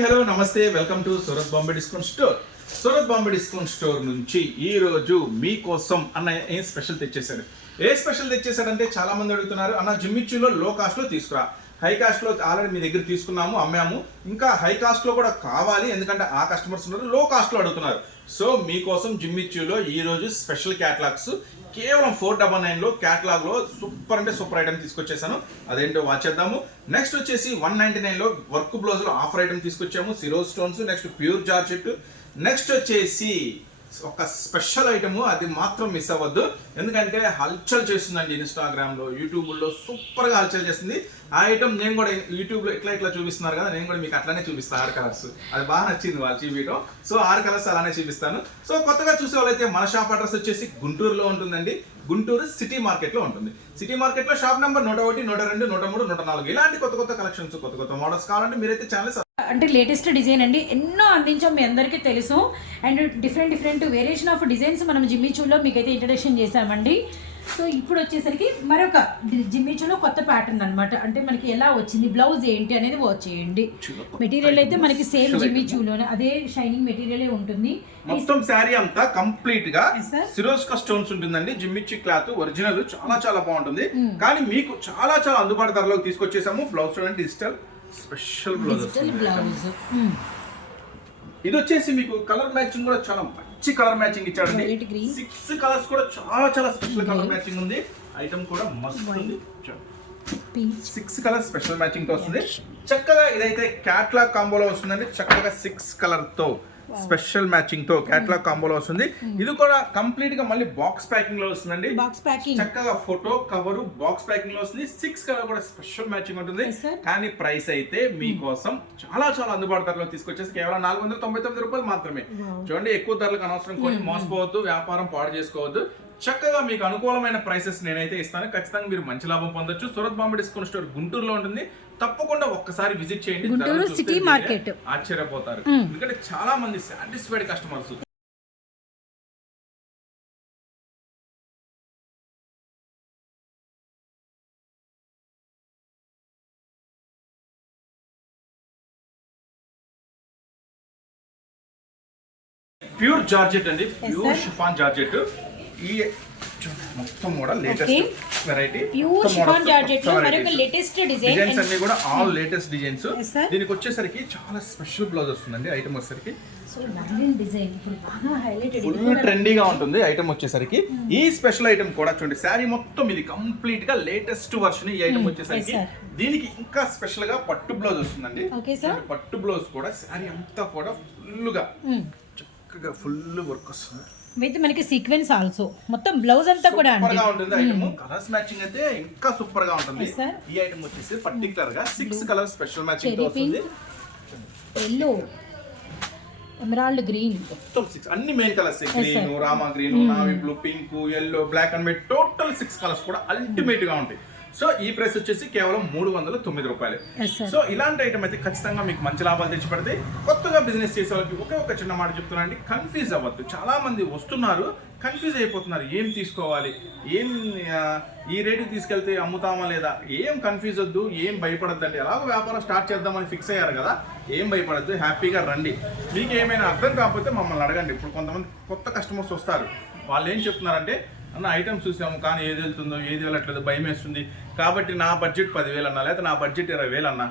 Hello నమస్తే, welcome to Surat Bombay discount store. Surat Bombay discount store నుంచి ఈ రోజు మీకోసం అన్న ఏం స్పెషల్ తెచ్చేసాడు. తెచ్చేసాడంటే చాలా మంది అడుగుతున్నారు, అన్న జిమ్మిచ్చులో లో కాస్ట్ లో తీసుకురా. హై కాస్ట్ లో ఆల్రెడీ మీ దగ్గర తీసుకున్నాము, అమ్మాము, ఇంకా హై కాస్ట్ లో కూడా కావాలి, ఎందుకంటే ఆ కస్టమర్స్ ఉన్నారు లో కాస్ట్ లో అడుగుతున్నారు. సో మీకోసం జిమ్మిచ్చులో ఈ రోజు స్పెషల్ క్యాటలాగ్స్ కేవలం 499 లో క్యాటలాగ్ లో సూపర్ అంటే సూపర్ ఐటమ్ తీసుకొచ్చేసాను. అదేంటో వాచ్ చేద్దాము. నెక్స్ట్ వచ్చేసి 199 లో వర్క్ బ్లౌజ్ లో ఆఫర్ ఐటమ్ తీసుకొచ్చాము, Syro stones, next pure georgette. Next వచ్చేసి ఒక స్పెషల్ ఐటమ్, అది మాత్రం మిస్ అవ్వద్దు, ఎందుకంటే హల్చల్ చేస్తుందండి ఇన్స్టాగ్రామ్లో, యూట్యూబ్లో సూపర్గా హల్చల్ చేస్తుంది. ఆ ఐటమ్ నేను కూడా యూట్యూబ్లో ఇట్లా చూపిస్తున్నారు కదా, నేను కూడా మీకు అట్లానే చూపిస్తాను. 6 కలర్స్ అది బాగా నచ్చింది వాళ్ళు చూపించడం. సో 6 కలర్స్ అలానే చూపిస్తాను. సో కొత్తగా చూసే వాళ్ళైతే మన షాప్ అడ్రస్ వచ్చేసి గుంటూరులో ఉంటుందండి. గుంటూరు సిటీ మార్కెట్లో ఉంటుంది. సిటీ మార్కెట్లో షాప్ నెంబర్ 101, 102, 103, 104 ఇలాంటి కొత్త కలెక్షన్స్, కొత్త మోడల్స్ కావాలంటే మీరైతే ఛానల్ అంటే లేటెస్ట్ డిజైన్ అండి, ఎన్నో అందించాం, మీ అందరికీ తెలుసు. And different variation of designs మనం జిమ్మిచూలో మీకైతే ఇంట్రడక్షన్ చేసామండి. సో ఇప్పుడు వచ్చేసరికి మరొక జిమ్మిచూలో కొత్త ప్యాటర్న్ అనమాట. అంటే మనకి ఎలా వచ్చింది, బ్లౌజ్ ఏంటి అనేది వాచ్ చేయండి. మెటీరియల్ అయితే మనకి సేమ్ జిమ్మిచూలోనే అదే షైనింగ్ మెటీరియలే ఉంటుంది. మొత్తం శారీ అంతా కంప్లీట్ గా సిరోస్కా స్టోన్స్ ఉంటుందండి. జిమ్మిచ్చి క్లాత్ ఒరిజినల్ చాలా బాగుంటుంది. కానీ మీకు చాలా అందుబాటు ధరలోకి తీసుకొచ్చేసాము. బ్లౌజ్ చూడండి, డిజిటల్ స్పెషల్ బ్లౌజ్. ఇది వచ్చేసి మీకు కలర్ మ్యాచింగ్ కూడా చాలా మంచి కలర్ మ్యాచింగ్ ఇచ్చాడండి. 6 కలర్స్ కూడా చాలా స్పెషల్ కలర్ మ్యాచింగ్ ఉంది. ఐటమ్ కూడా మస్తు ఉంది. 6 కలర్ స్పెషల్ మ్యాచింగ్ తో వస్తుంది. చక్కగా ఇదైతే క్యాట్లాగ్ కాంబోలో వస్తుందండి. చక్కగా 6 కలర్ తో స్పెషల్ మ్యాచింగ్ తో క్యాట్లాగ్ కాంబోలో వస్తుంది. ఇది కూడా కంప్లీట్ గా మళ్ళీ బాక్స్ ప్యాకింగ్ లో వస్తుందండి. చక్కగా ఫోటో కవర్ బాక్స్ ప్యాకింగ్ లో వస్తుంది. 6 కలర్ కూడా స్పెషల్ మ్యాచింగ్ ఉంటుంది. కానీ ప్రైస్ అయితే మీకోసం చాలా అందుబాటు ధరలో తీసుకొచ్చేసి కేవలం 499 రూపాయలు మాత్రమే. చూడండి, ఎక్కువ ధరలకు అనవసరం కొని మోసపోవద్దు, వ్యాపారం పాడు చేసుకోవద్దు. చక్కగా మీకు అనుకూలమైన ప్రైసెస్ నేనైతే ఇస్తాను. ఖచ్చితంగా మీరు మంచి లాభం పొందొచ్చు. సూరత్ బాంబే డిస్కౌంట్ స్టోర్ గుంటూరులో ఉంటుంది. తప్పకుండా ఒక్కసారి విజిట్ చేయండి, గుంటూరు సిటీ మార్కెట్. ఆశ్చర్యపోతారు, ఎందుకంటే చాలా మంది సాటిస్ఫైడ్ కస్టమర్స్. ప్యూర్ జార్జెట్ అండి, ప్యూర్ షిఫాన్ జార్జెట్. ఈ మొత్తం కూడా latest variety, pure chiffon georgette లో మరొక లేటెస్ట్ డిజైన్స్ అన్ని కూడా ఆల్ లేటెస్ట్ డిజైన్స్. దీనికి వచ్చేసరికి చాలా స్పెషల్ బ్లౌజ్ వస్తుందండి. ఐటమ్ వచ్చేసరికి ఫుల్ ట్రెండీగా ఉంటుంది. ఐటమ్ వచ్చేసరికి ఈ స్పెషల్ ఐటమ్ కూడా చూడండి, శారీ మొత్తం ఇది కంప్లీట్ గా లేటెస్ట్ వర్షన్. ఈ ఐటమ్ వచ్చేసరికి దీనికి ఇంకా స్పెషల్ గా పట్టు బ్లౌజ్ వస్తుందండి. పట్టు బ్లౌజ్ కూడా శారీ అంతా కూడా ఫుల్ గా చక్కగా ఫుల్ వర్క్ వస్తుంది. విత్ మనకి సీక్వెన్స్ ఆల్సో. మొత్తం బ్లౌజ్ అంతా కూడా సూపర్ గా ఉంటుంది. ఐటమ్ కలర్స్ మ్యాచింగ్ అయితే ఇంకా సూపర్ గా ఉంటుంది. ఈ ఐటమ్ వచ్చేసి పర్టికులర్ గా 6 కలర్స్ స్పెషల్ మ్యాచింగ్ తో వస్తుంది. ఎల్లో, ఎమరాల్డ్ గ్రీన్, మొత్తం 6 అన్ని మెయిన్ కలర్స్. గ్రీన్, రామా green, navy blue, pink, yellow, black and white, total 6 colours కూడా అల్టిమేట్ గా ఉంటాయి. సో ఈ ప్రైస్ వచ్చేసి కేవలం 309 రూపాయలు. సో ఇలాంటి ఐటమ్ అయితే ఖచ్చితంగా మీకు మంచి లాభాలు తెచ్చిపెడతాయి. కొత్తగా బిజినెస్ చేసే వాళ్ళకి ఒక చిన్న మాట చెప్తున్నా అండి, కన్ఫ్యూజ్ అవ్వద్దు. చాలా మంది వస్తున్నారు, కన్ఫ్యూజ్ అయిపోతున్నారు, ఏం తీసుకోవాలి, ఏం ఈ రేటుకి తీసుకెళ్తే అమ్ముతామా లేదా, ఏం కన్ఫ్యూజ్ వద్దు, ఏం భయపడద్దండి. ఎలాగో వ్యాపారం స్టార్ట్ చేద్దామని ఫిక్స్ అయ్యారు కదా, ఏం భయపడద్దు, హ్యాపీగా రండి. మీకు ఏమైనా అర్థం కాకపోతే మమ్మల్ని అడగండి. ఇప్పుడు కొంతమంది కొత్త కస్టమర్స్ వస్తారు, వాళ్ళు ఏం చెప్తున్నారంటే, అన్న ఐటమ్స్ చూసాము కానీ ఏది వెళ్తుందో ఏది వెళ్ళట్లేదు, భయం వేస్తుంది, కాబట్టి నా బడ్జెట్ 10,000 అన్నా, లేకపోతే నా బడ్జెట్ 20,000 అన్నా.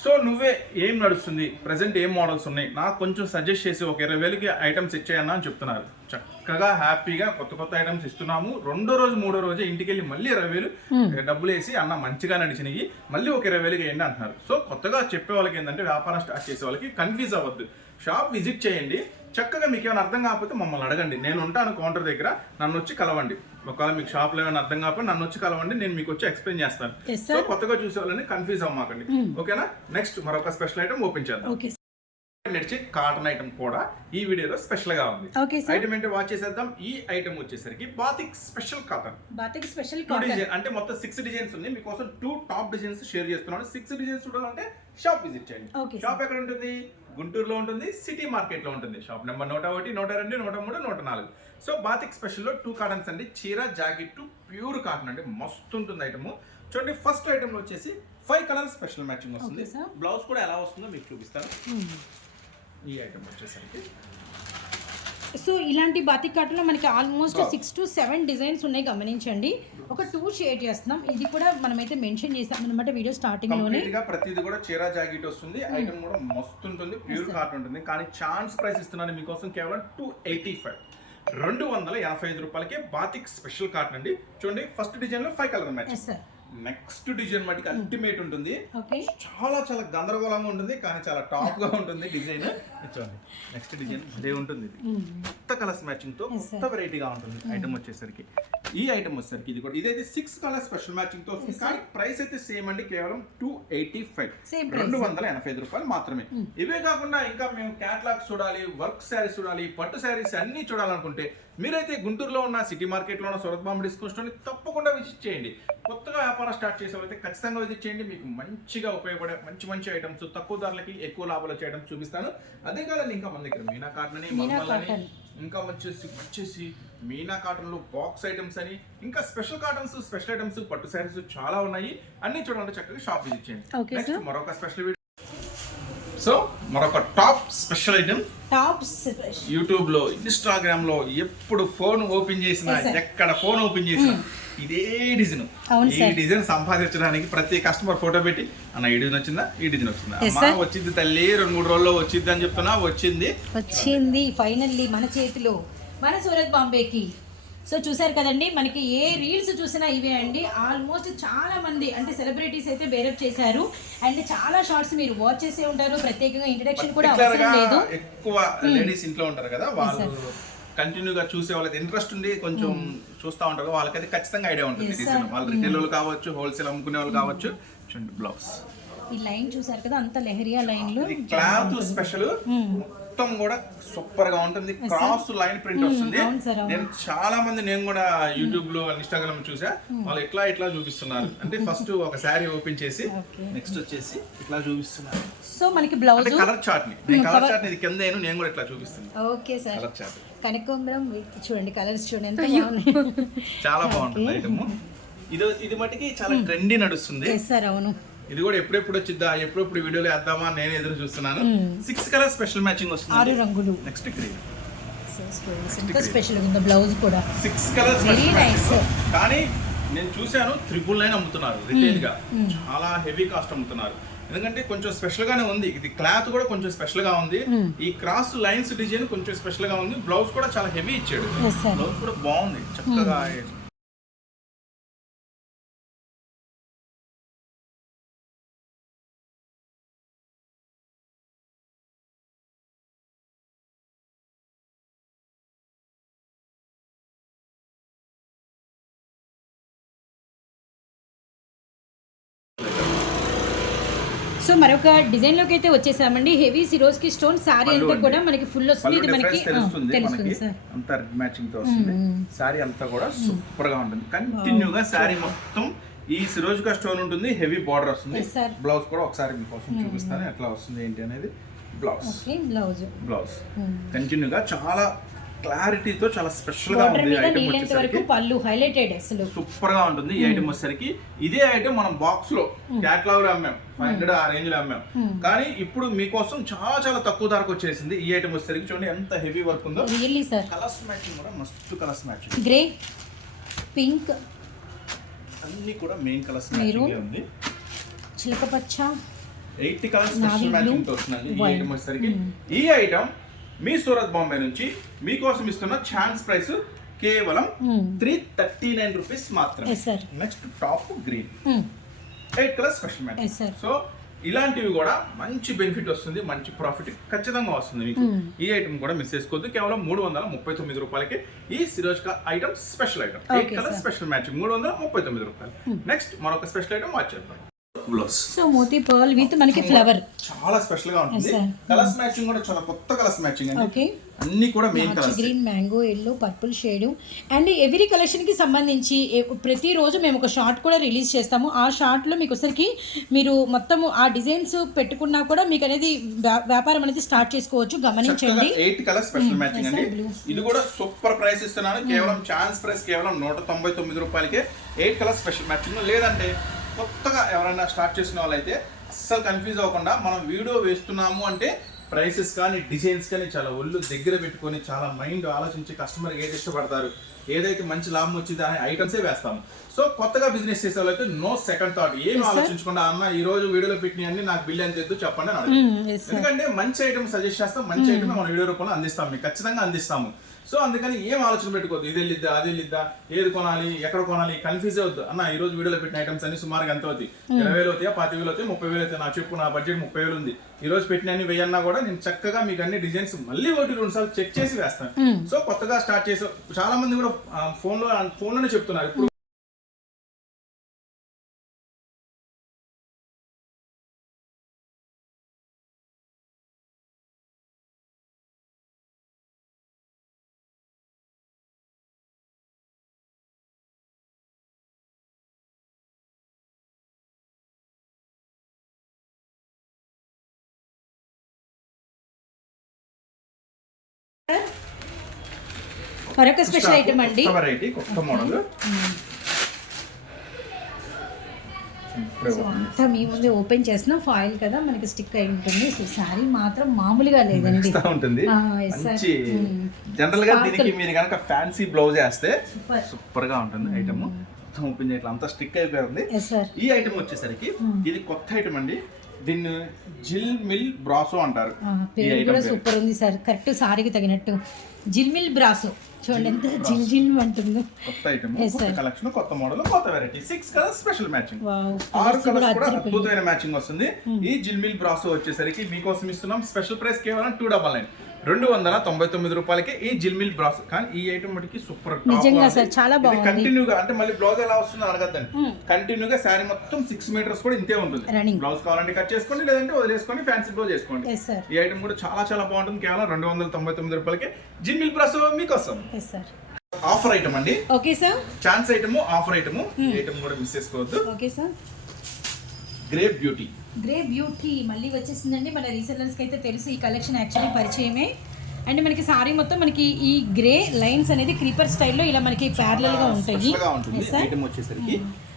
సో నువ్వే ఏం నడుస్తుంది, ప్రజెంట్ ఏం మోడల్స్ ఉన్నాయి, నాకు కొంచెం సజెస్ట్ చేసి ఒక 20,000కి ఐటమ్స్ ఇచ్చేయన్నా అని చెప్తున్నారు. చక్కగా హ్యాపీగా కొత్త ఐటమ్స్ ఇస్తున్నాము. 2వ రోజు 3వ రోజు ఇంటికి వెళ్ళి మళ్ళీ 20,000 డబ్బులు వేసి, అన్న మంచిగా నడిచినవి మళ్ళీ ఒక 20,000కి వేయండి అంటున్నారు. సో కొత్తగా చెప్పే వాళ్ళకి ఏంటంటే, వ్యాపారం స్టార్ట్ చేసే వాళ్ళకి కన్ఫ్యూజ్ అవ్వద్దు, షాప్ విజిట్ చేయండి. చక్కగా మీకు ఏమైనా అర్థం కాకపోతే మమ్మల్ని అడగండి, నేను ఉంటాను కౌంటర్ దగ్గర, నన్ను వచ్చి కలవండి. ఒకవేళ మీకు షాప్లో ఏమైనా అర్థం కాకపోతే నన్ను వచ్చి కలవండి, నేను మీకు వచ్చి ఎక్స్ప్లెయిన్ చేస్తాను. సో కొత్తగా చూసే వాళ్ళని కన్ఫ్యూజ్ అవ్వమాకండి, ఓకేనా? నెక్స్ట్ మరొక స్పెషల్ ఐటమ్ ఓపెన్ చేద్దాం. నడిచే కాటన్ ఐటమ్ కూడా ఈ వీడియోలో స్పెషల్ గా ఉంది. ఐటమ్ ఏంటో వాచ్ చేసేద్దాం. ఈ ఐటమ్ వచ్చేసరికి batik special cotton. Batik special design అంటే మొత్తం 6 డిజైన్స్ ఉన్నాయి. మీకోసం 2 టాప్ డిజైన్స్ షేర్ చేస్తున్నాను. 6 డిజైన్స్ చూడాలంటే షాప్ విజిట్ చేయండి. షాప్ ఎక్కడ ఉంటుంది? గుంటూరులో ఉంటుంది, సిటీ మార్కెట్ లో ఉంటుంది. Shop number 101, 102, 103, 104. So batik special లో 2 కాటన్స్ అండి. చీర, జాకెట్, ప్యూర్ కాటన్ అండి, మస్తు ఉంటుంది ఐటమ్. చూడండి, ఫస్ట్ ఐటమ్ లో వచ్చేసి 5 కలర్ స్పెషల్ మ్యాచింగ్ వస్తుంది. Okay, sir. బ్లౌజ్ కూడా ఎలా వస్తుందో మీకు చూపిస్తాను. ఈ ఐటమ్ వచ్చేసరికి సో ఇలాంటి బాతిక్ కాటన్లో మనకి ఆల్మోస్ట్ 6 to 7 డిజైన్స్ ఉన్నాయి, గమనించండి. ఒక 2 షేడ్ చేస్తున్నాం. ఇది కూడా మనమైతే మెన్షన్ చేసాం అనమాట వీడియో స్టార్టింగ్ లోనే. కంప్లీట్ గా ప్రతిది కూడా చీరా జాకెట్ వస్తుంది. ఐటమ్ కూడా మస్తు ఉంటుంది, ప్యూర్ కాటన్ ఉంటుంది. కానీ ఛాన్స్ ప్రైస్ ఇస్తున్నాను మీకోసం కేవలం 285 285 రూపాయలకే బాతిక్ స్పెషల్ కాటన్ అండి. చూడండి ఫస్ట్ డిజైన్ లో 5 colour match. Yes sir. Next design మటుకు అల్టిమేట్ ఉంటుంది. ఓకే. చాలా చాలా గందరగోళంగా ఉంటుంది కానీ చాలా టాప్ గా ఉంటుంది డిజైన్. చూడండి నెక్స్ట్ డిజైన్ అదే ఉంటుంది. కొత్త కలర్స్ మ్యాచింగ్ తో కొత్త వెరైటీగా ఉంటుంది ఐటమ్ వచ్చేసరికి. ఈ ఐటమ్ వచ్చేసరికి ఇది కూడా ఇదైతే 6 కలర్ స్పెషల్ మ్యాచింగ్ తో వస్తుంది. కానీ ప్రైస్ అయితే సేమ్ అండి, కేవలం 285 285 రూపాయలు మాత్రమే. ఇవే కాకుండా ఇంకా మేము క్యాటలాగ్స్ చూడాలి, వర్క్ శారీస్ చూడాలి, పట్టు శారీస్ అన్ని చూడాలనుకుంటే మీరైతే గుంటూరులో ఉన్న సిటీ మార్కెట్లో ఉన్న సూరత్ బాంబే డిస్కౌంట్ స్టోర్ని తప్పకుండా విజిట్ చేయండి. కొత్తగా వ్యాపారం స్టార్ట్ చేసే వాళ్ళైతే ఖచ్చితంగా విజిట్ చేయండి. మీకు మంచిగా ఉపయోగపడే మంచి మంచి ఐటమ్స్, తక్కువ ధరలకి ఎక్కువ లాభాలు వచ్చే ఐటమ్స్ చూపిస్తాను. అదే కాదండి, ఇంకా మన దగ్గర మీనా కాటన్ అని, మల్మల్ ఇంకా వచ్చేసి మీనా కాటన్ లో బాక్స్ ఐటమ్స్ అని, ఇంకా స్పెషల్ కాటన్స్, స్పెషల్ ఐటమ్స్, పట్టు శారీస్ చాలా ఉన్నాయి. అన్ని చూడాలంటే చక్కగా షాప్ విజిట్ చేయండి. నెక్స్ట్ మరొక స్పెషల్ వీడియో. సో మరొక టాప్ స్పెషల్ ఐటమ్, యూట్యూబ్ లో, ఇన్స్టాగ్రామ్ లో ఎప్పుడు ఫోన్ ఓపెన్ చేసినా, ఎక్కడ ఫోన్ ఓపెన్ చేసినా ఇదే డిజైన్. ఈ డిజైన్ సంపాదించడానికి ప్రతి కస్టమర్ ఫోటో పెట్టి అన్న ఈ డిజైన్ వచ్చిందా, ఈ డిజైన్ వచ్చిందా, అమ్మా వచ్చింది తల్లి 2-3 రోజుల్లో వచ్చింది అని చెప్తున్నా. వచ్చింది ఫైనల్లీ మన చేతిలో, మన సూరత్ బాంబేకి. సో చూసారు కదండి, మనకి ఏ రీల్స్ చూసినా ఇవే అండి. ఆల్మోస్ట్ చాలా మంది అంటే సెలబ్రిటీస్ అయితే బేరప్ చేశారు. అండ్ చాలా షార్ట్స్ మీరు వాచ్ చేసే ఉంటారు. ప్రత్యేకంగా ఇంట్రడక్షన్ కూడా అవసరం లేదు. ఎక్కువ లేడీస్ ఇంట్లో ఉంటారు కదా, వాళ్ళు కంటిన్యూగా చూసే వాళ్ళకి ఇంట్రెస్ట్ ఉంది, కొంచెం చూస్తూ ఉంటారు. వాళ్ళకైతే ఖచ్చితంగా ఐడియా ఉంటుంది డిజైన్. వాళ్ళు రిటైల్ వాళ్ళు కావచ్చు, హోల్సేల్ అమ్ముకునే వాళ్ళు కావచ్చు. చూడండి బ్లౌజ్, ఈ లైన్ చూసారు కదా, అంత లెహరియా లైన్ లో క్లాత్ స్పెషల్, మొత్తం కూడా సూపర్ గా ఉంటుంది. క్రాస్ లైన్ ప్రింట్ వస్తుంది. నేను కూడా యూట్యూబ్ లో, ఇన్స్టాగ్రామ్ చూసా, వాళ్ళు ఇట్లా చూపిస్తున్నారు. అంటే ఫస్ట్ ఒక శారీ ఓపెన్ చేసి నెక్స్ట్ వచ్చేసి ఇట్లా చూపిస్తున్నారు. సో మనకి బ్లౌజ్ కలర్ చార్ట్ ని, కలర్ చార్ట్ ఇది కింద నేను కూడా ఇట్లా చూపిస్తున్నాను. Okay sir. కలర్ చార్ట్ కనకాంబరం చూడండి, కలర్స్ చూడండి ఎంత బాగున్నాయి. చాలా బాగుంటుంది ఐటమ్. ఇది మటుకి చాలా ట్రెండీ నడుస్తుంది. సార్ అవును. ఇది కూడా ఎప్పుడెప్పుడు వచ్చిద్దా, ఎప్పుడెప్పుడు వీడియోలో వేద్దామా నేను ఎదురు చూస్తున్నాను. 6 కలర్ స్పెషల్ మ్యాచింగ్ వస్తుంది, 6 రంగులు. నెక్స్ట్ గ్రీన్, స్పెషల్ ఉంది బ్లౌజ్ కూడా 6 కలర్ స్పెషల్ మ్యాచింగ్. కానీ నేను చూశాను 999 అమ్ముతున్నారు రిటైల్ గా. చాలా హెవీ కాస్ట్ అమ్ముతున్నారు. ఎందుకంటే కొంచెం స్పెషల్ గానే ఉంది. ఇది క్లాత్ కూడా కొంచెం స్పెషల్ గా ఉంది. ఈ క్రాస్ లైన్స్ డిజైన్ కొంచెం స్పెషల్ గా ఉంది. బ్లౌజ్ కూడా చాలా హెవీ ఇచ్చాడు. బ్లౌజ్ కూడా బాగుంది, చక్కగా. సో మరొక డిజైన్ లోకి అయితే వచ్చేసామండి. హెవీ సిరోస్కి స్టోన్ సారీ అంతా కూడా మనకి ఫుల్ వస్తుంది. ఇది మనకి తెలుస్తుంది సార్, అంతా రెడ్ మ్యాచింగ్ తో వస్తుంది. సారీ అంతా కూడా సూపర్ గా ఉంటుంది. కంటిన్యూగా సారీ మొత్తం ఈ సిరోజ్కా స్టోన్ ఉంటుంది. హెవీ బార్డర్ వస్తుంది. బ్లౌజ్ కూడా ఒకసారి మీకోసం చూపిస్తాను ఎట్లా వస్తుంది ఏంటి అనేది. బ్లౌజ్ కంటిన్యూగా చాలా క్లారిటీతో చాలా స్పెషల్ గా ఉంది. ఐటమ్ వచ్చేసరికి పళ్ళు హైలైటెడ్ అసలు సూపర్ గా ఉంటుంది. ఈ ఐటమ్ వచ్చేసరికి ఇదే ఐటమ్ మనం బాక్స్ లో క్యాటలాగ్ లో అమ్మాం, 500 ఆ రేంజ్ లో అమ్మాం. కానీ ఇప్పుడు మీకోసం చాలా చాలా తక్కువ ధరకు వచ్చేసింది. ఈ ఐటమ్ వచ్చేసరికి చూడండి ఎంత హెవీ వర్క్ ఉందో. కలర్స్ మ్యాచింగ్ కూడా మస్తు కలర్స్ మ్యాచింగ్, గ్రే, పింక్ అన్ని కూడా మెయిన్ కలర్స్ మ్యాచింగ్ ఉంది. చిలక పచ్చ 80 కలర్స్ స్పెషల్ మ్యాచింగ్ తో వస్తుంది ఈ ఐటమ్ వచ్చేసరికి. ఈ ఐటమ్ మీ సూరత్ బాంబే నుంచి మీకోసం ఇస్తున్న ఛాన్స్ ప్రైస్ కేవలం 339 రూపీస్ మాత్రమే. Next top green, 8 colour special matching. So ఇలాంటివి కూడా మంచి బెనిఫిట్ వస్తుంది, మంచి ప్రాఫిట్ ఖచ్చితంగా వస్తుంది మీకు. ఈ ఐటమ్ కూడా మిస్ చేసుకోవద్దు. కేవలం 339 రూపాయలకి ఈ సిరోజ్కా item special item 8 colour special matching 339 రూపాయలు. నెక్స్ట్ మరొక స్పెషల్ ఐటమ్ వాచ్ చేద్దాం. బ్లౌజ్, సో మోతీ పర్ల్ విత్ మనకి ఫ్లవర్ చాలా స్పెషల్ గా ఉంటుంది. కలర్స్ మ్యాచింగ్ కూడా చాలా కొత్త కలర్స్ మ్యాచింగ్ అండి. అన్ని కూడా main colours, green, mango, yellow, purple shade. And every collection కి సంబంధించి ప్రతిరోజు మేము ఒక షార్ట్ కూడా రిలీజ్ చేస్తాము. ఆ షార్ట్ లో మీకు ఒకసారికి మీరు మొత్తం ఆ డిజైన్స్ పెట్టుకున్నా కూడా మీకు అనేది వ్యాపారం అనేది స్టార్ట్ చేసుకోవచ్చు. గమనించండి. 8 కలర్ స్పెషల్ మ్యాచింగ్ అండి. ఇది కూడా సూపర్ ప్రైస్ ఇస్తున్నాను. కేవలం ఛాన్స్ ప్రైస్ కేవలం 199 రూపాయలకే 8 కలర్ స్పెషల్ మ్యాచింగ్. లేదంటే కొత్తగా ఎవరైనా స్టార్ట్ చేసిన వాళ్ళైతే అస్సలు కన్ఫ్యూజ్ అవ్వకుండా మనం వీడియో వేస్తున్నాము అంటే ప్రైసెస్ కానీ డిజైన్స్ కానీ చాలా ఒళ్ళు దగ్గర పెట్టుకొని చాలా మైండ్ ఆలోచించి కస్టమర్ ఏది ఇష్టపడతారు, ఏదైతే మంచి లాభం వచ్చింది అనే ఐటమ్సే వేస్తాము. సో కొత్తగా బిజినెస్ చేసే వాళ్ళైతే నో సెకండ్ థాట్, ఏం ఆలోచించకుండా అన్న ఈ రోజు వీడియోలో పెట్టిన అన్ని నాకు బిల్ ఎంత ఎద్దు చెప్పండి అని అడుగుతాం. ఎందుకంటే మంచి ఐటమ్ సజెస్ట్ చేస్తాం, మంచి ఐటమ్ మన వీడియో రూపంలో అందిస్తాం, మీకు ఖచ్చితంగా అందిస్తాము. సో అందుకని ఏం ఆలోచన పెట్టుకోవద్దు, ఇది వెళ్ళిద్దా అది వెళ్ళిద్దా, ఏది కొనాలి ఎక్కడ కొనాలి కన్ఫ్యూజ్ అవుద్దు. అన్న ఈ రోజు వీడియోలో పెట్టిన ఐటమ్స్ అన్ని సుమారుగా ఎంత అవుతాయి, 20,000 అవుతాయా, 25,000 అవుతాయి, 30,000 అవుతాయి, నా చెప్పు నా బడ్జెట్ 30,000 ఉంది, ఈ రోజు పెట్టిన అన్ని వెయ్యన్నా కూడా నేను చక్కగా మీకు అన్ని డిజైన్స్ మళ్ళీ 1-2 సార్లు చెక్ చేసి వేస్తాను. సో కొత్తగా స్టార్ట్ చేసే చాలా మంది కూడా ఫోన్లోనే చెప్తున్నారు ఇప్పుడు మరొక స్పెషల్ ఐటమ్ అండి, కొత్త వెరైటీ, కొత్త మోడల్. అంతా మీ ముందే ఓపెన్ చేస్తున్నాం, ఫాయిల్ కదా మనకి స్టిక్ అయి ఉంటుంది. సో శారీ మాత్రం మామూలుగా లేదండి, ఉంటుంది మంచి. జనరల్ గా దీనికి మీరు కనుక ఫ్యాన్సీ బ్లౌజ్ వేస్తే సూపర్ గా ఉంటుంది ఐటమ్. ఓపెన్ చేయట్లా అంతా స్టిక్ అయిపోయింది. ఈ ఐటమ్ వచ్చేసరికి ఇది కొత్త ఐటమ్ అండి, దీన్ని జిల్మిల్ బ్రాసో అంటారు. పేరు కూడా సూపర్ ఉంది సార్, కరెక్ట్ సారీకి తగినట్టు జిల్మిల్ బ్రాసో. చూడండి ఎంత జిల్ జిల్ అంటుందో. కొత్త ఐటమ్, కొత్త కలెక్షన్, కొత్త మోడల్, కొత్త variety. 6 colours special matching, 6 colours కూడా అద్భుతమైన మ్యాచింగ్ వస్తుంది. ఈ జిల్మిల్ బ్రాసో వచ్చేసరికి మీకోసం ఇస్తున్నాం స్పెషల్ ప్రైస్ కేవలం 299, 299 రూపాయలకి ఈ జిల్మిల్ బ్రాసో. కానీ ఈ ఐటమ్ మటుకి సూపర్ నిజంగా సార్, చాలా బాగుంది. కంటిన్యూగా అంటే మళ్ళీ బ్లౌజ్ ఎలా వస్తుందో అడగద్దండి, కంటిన్యూగా శారీ మొత్తం 6 మీటర్స్ కూడా ఇంతే ఉంటుంది. బ్లౌజ్ కావాలంటే కట్ చేసుకోండి, లేదంటే వదిలేసుకొని ఫ్యాన్సీ బ్లౌజ్ చేసుకోండి. ఈ ఐటమ్ కూడా చాలా చాలా బాగుంటుంది. కేవలం 299 రూపాయలకి జిల్మిల్ బ్రాసో మీకోసం. ఆఫర్ ఐటమ్ అండి, okay sir, chance item, offer item. Item కూడా మిస్ చేసుకోవద్దు. Okay sir, grape beauty. Grey beauty మళ్ళీ వచ్చేసిందండి. మన రీసెల్లర్స్కి అయితే తెలుసు ఈ కలెక్షన్ యాక్చువల్లీ పరిచయమే. అండ్ మనకి సారీ మొత్తం మనకి ఈ గ్రే లైన్స్ అనేది క్రీపర్ స్టైల్లో ఇలా మనకి ప్యారలల్ గా ఉంటాయి. ఐటమ్ వచ్చేసరికి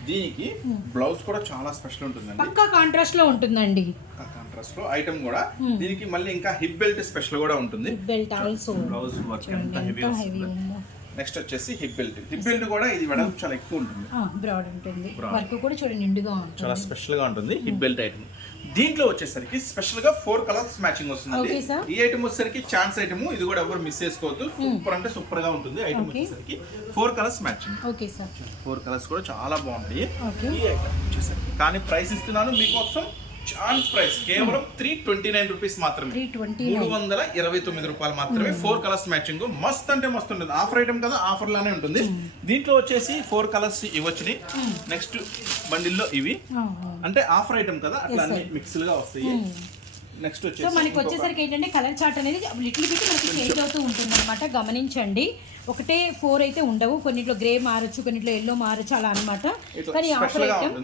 దీనికి బ్లౌజ్ కూడా చాలా స్పెషల్ ఉంటుందండి, పక్కా కాంట్రాస్ట్ లో ఉంటుందండి. కాంట్రాస్ట్ లో ఐటమ్ కూడా దీనికి మళ్ళీ ఇంకా హిప్ బెల్ట్ స్పెషల్ కూడా ఉంటుంది. Hip belt also, blouse work ఎంత హెవీ వస్తుంది. నెక్స్ట్ వచ్చేసి హిప్ బెల్ట్. హిప్ బెల్ట్ కూడా ఇది వెడల్పు చాలా ఎక్కువ ఉంటుంది, బ్రాడ్ ఉంటుంది, వర్క్ కూడా చూడండి నిండుగా ఉంటుంది, చాలా స్పెషల్ గా ఉంటుంది హిప్ బెల్ట్ ఐటమ్. దీంట్లో వచ్చేసరికి స్పెషల్ గా 4 కలర్స్ మ్యాచింగ్ వస్తుంది. ఈ ఐటమ్ వచ్చేసరికి ఛాన్స్ ఐటమ్, ఇది కూడా ఎవరు మిస్ చేసుకోవద్దు, సూపర్ అంటే సూపర్ గా ఉంటుంది. ఐటమ్ వచ్చేసరికి 4 colours matching. Okay sir, 4 colours కూడా చాలా బాగుంటాయి. ఈ ఐటమ్ వచ్చేసరికి కానీ ప్రైస్ ఇస్తున్నాను మీకోసం ఛాన్స్ ప్రైస్ కేవలం 329 రూపీస్ మాత్రమే, 329 రూపాయలు మాత్రమే. 4 కలర్స్ మ్యాచింగ్ మస్త్ అంటే మస్తు ఉంటుంది. ఆఫర్ ఐటమ్ కదా, ఆఫర్ లానే ఉంటుంది. దీంట్లో వచ్చేసి 4 కలర్స్ ఇవ్వచ్చుని. నెక్స్ట్ బండిల్లో ఇవి అంటే ఆఫర్ ఐటమ్ కదా, అట్లా అన్ని మిక్స్డ్ గా వస్తాయి. నెక్స్ట్ వచ్చేసి సో మనకి వచ్చేసరికి ఏంటంటే కలర్ చార్ట్ అనేది లిటిల్ బిట్ మనకి చేంజ్ అవుతూ ఉంటుంది అనమాట, గమనించండి. ఒకటే 4 అయితే ఉండవు, కొన్నిట్లో గ్రే మారచ్చు, కొన్నిట్లో ఎల్లో మారచ్చు, అలా అనమాట. కానీ ఆఫర్ ఐటమ్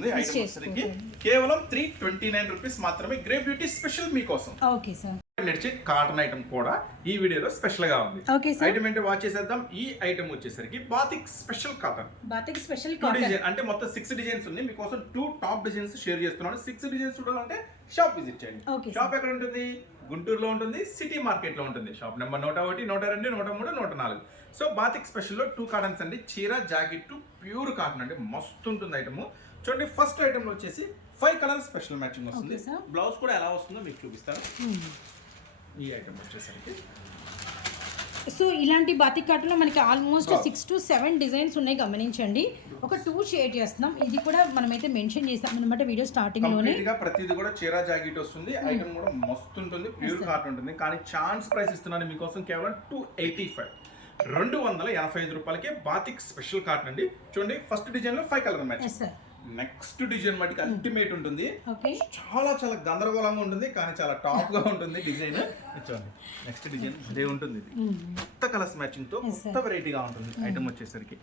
కేవలం 329 రూపీస్ మాత్రమే. గ్రే బ్యూటీ స్పెషల్ మీకోసం. ఓకే సార్, నడిచే కాటన్ ఐటమ్ కూడా ఈ వీడియోలో స్పెషల్ గా ఉంది. ఐటమ్ ఏంటో వాచ్ చేసేద్దాం. ఈ ఐటమ్ వచ్చేసరికి batik special cotton. Batik special cotton అంటే మొత్తం 6 డిజైన్స్ ఉంది. మీకోసం 2 టాప్ డిజైన్స్ షేర్ చేస్తున్నాను. 6 డిజైన్స్ చూడాలంటే షాప్ విజిట్ చేయండి. షాప్ ఎక్కడ ఉంటుంది? గుంటూరులో ఉంటుంది, సిటీ మార్కెట్ లో ఉంటుంది. Shop number 101, 102, 103, 104. So batik special లో 2 కాటన్స్ అండి, చీర జాకెట్ ప్యూర్ కాటన్ అండి, మస్తు ఉంటుంది ఐటమ్. చూడండి ఫస్ట్ ఐటమ్ లో వచ్చేసి 5 కలర్ స్పెషల్ మ్యాచింగ్ వస్తుంది. బ్లౌజ్ కూడా ఎలా వస్తుందో మీకు చూపిస్తాను. ఈ ఐటమ్ వచ్చేసరికి సో ఇలాంటి బాతిక్ కాటన్లో మనకి ఆల్మోస్ట్ 6 to 7 డిజైన్స్ ఉన్నాయి, గమనించండి. ఒక 2 షేర్ చేస్తున్నాం, ఇది కూడా మనమైతే మెన్షన్ చేస్తాం అనమాట వీడియో స్టార్టింగ్ లోనే. ప్రతిది కూడా చీర జాకెట్ వస్తుంది. ఐటమ్ కూడా మస్తు ఉంటుంది, ప్యూర్ కాటన్ ఉంటుంది. కానీ ఛాన్స్ ప్రైస్ ఇస్తున్నాను మీకోసం కేవలం 285, 285 రూపాయలకే బాతిక్ స్పెషల్ కాటన్ అండి. చూడండి ఫస్ట్ డిజైన్ లో 5 కలర్ మ్యాచ్. నెక్స్ట్ డిజైన్ మటుకు అల్టిమేట్ ఉంటుంది, చాలా చాలా గందరగోళంగా ఉంటుంది, కానీ చాలా టాప్ గా ఉంటుంది డిజైన్. చూడండి నెక్స్ట్ డిజైన్ అదే ఉంటుంది, కొత్త కలర్స్ మ్యాచింగ్ తో కొత్త వెరైటీగా ఉంటుంది. ఐటమ్ వచ్చేసరికి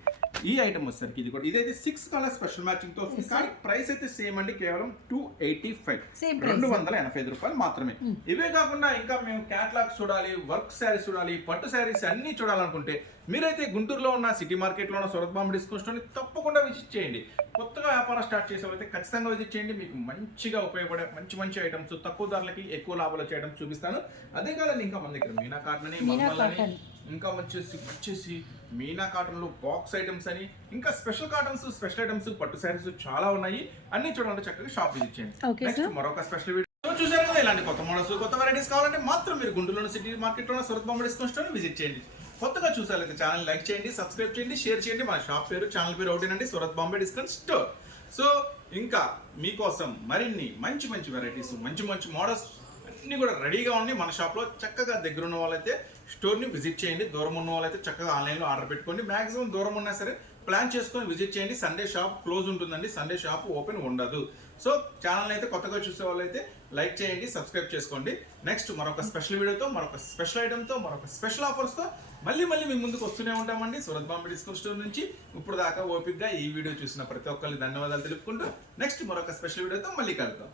ఈ ఐటమ్ వచ్చేసరికి ఇది కూడా ఇదైతే 6 కలర్ స్పెషల్ మ్యాచింగ్ తో వస్తుంది. కానీ ప్రైస్ అయితే సేమ్ అండి, కేవలం 285, 285 రూపాయలు మాత్రమే. ఇవే కాకుండా ఇంకా మేము క్యాటలాగ్ చూడాలి, వర్క్ శారీస్ చూడాలి, పట్టు శారీస్ అన్ని చూడాలనుకుంటే మీరైతే గుంటూరులో ఉన్న సిటీ మార్కెట్ లో ఉన్న సూరత్ బాంబే డిస్కౌంట్ స్టోర్ ని తప్పకుండా విజిట్ చేయండి. కొత్తగా వ్యాపారం వ్యాపారం స్టార్ట్ చేసే వాళ్ళైతే ఖచ్చితంగా విజిట్ చేయండి. మీకు మంచిగా ఉపయోగపడే మంచి మంచి ఐటమ్స్ తక్కువ ధరలకి ఎక్కువ లాభాలు వచ్చే ఐటమ్స్ చూపిస్తాను. అదే కాదండి ఇంకా మన దగ్గర మీనా కాటన్ అని మల్మల్ ఇంకా వచ్చేసి మీనా కాటన్ లో బాక్స్ ఐటమ్స్ అని ఇంకా స్పెషల్ కాటన్స్ స్పెషల్ ఐటమ్స్ పట్టు శారీస్ చాలా ఉన్నాయి. అన్ని చూడాలంటే చక్కగా షాప్ విజిట్ చేయండి. నెక్స్ట్ మరొక స్పెషల్ వీడియో చూసారు కదా, ఇలాంటి కొత్త మోడల్స్ కొత్త వెరైటీస్ కావాలంటే మాత్రం మీరు గుంటూరులోని సిటీ మార్కెట్ లో Surat Bombay discount store visit చేయండి. కొత్తగా చూసారైతే ఛానల్ లైక్ చేయండి, సబ్స్క్రైబ్ చేయండి, షేర్ చేయండి. మన షాప్ పేరు ఛానల్ పేరు ఒకటేనండి, Surat Bombay discount store. So ఇంకా మీకోసం మరిన్ని మంచి మంచి వెరైటీస్ మంచి మంచి మోడల్స్ అన్ని కూడా రెడీగా ఉన్నాయి మన షాప్లో. చక్కగా దగ్గర ఉన్న వాళ్ళైతే స్టోర్ని విజిట్ చేయండి, దూరం ఉన్న వాళ్ళైతే చక్కగా ఆన్లైన్లో ఆర్డర్ పెట్టుకోండి. మాక్సిమం దూరం ఉన్నా సరే ప్లాన్ చేసుకొని విజిట్ చేయండి. సండే షాప్ క్లోజ్ ఉంటుందండి, సండే షాప్ ఓపెన్ ఉండదు. సో ఛానల్ అయితే కొత్తగా చూసే వాళ్ళైతే లైక్ చేయండి, సబ్స్క్రైబ్ చేసుకోండి. నెక్స్ట్ మరొక స్పెషల్ వీడియోతో మరొక స్పెషల్ ఐటమ్తో మరొక స్పెషల్ ఆఫర్స్తో మళ్ళీ మీ ముందుకు వస్తూనే ఉంటామండి సూరత్ బాంబే డిస్కౌంట్ స్టోర్ నుంచి. ఇప్పుడు దాకా ఓపిక్గా ఈ వీడియో చూసిన ప్రతి ఒక్కరికి ధన్యవాదాలు తెలుపుకుంటూ నెక్స్ట్ మరొక స్పెషల్ వీడియోతో మళ్ళీ కలుద్దాం.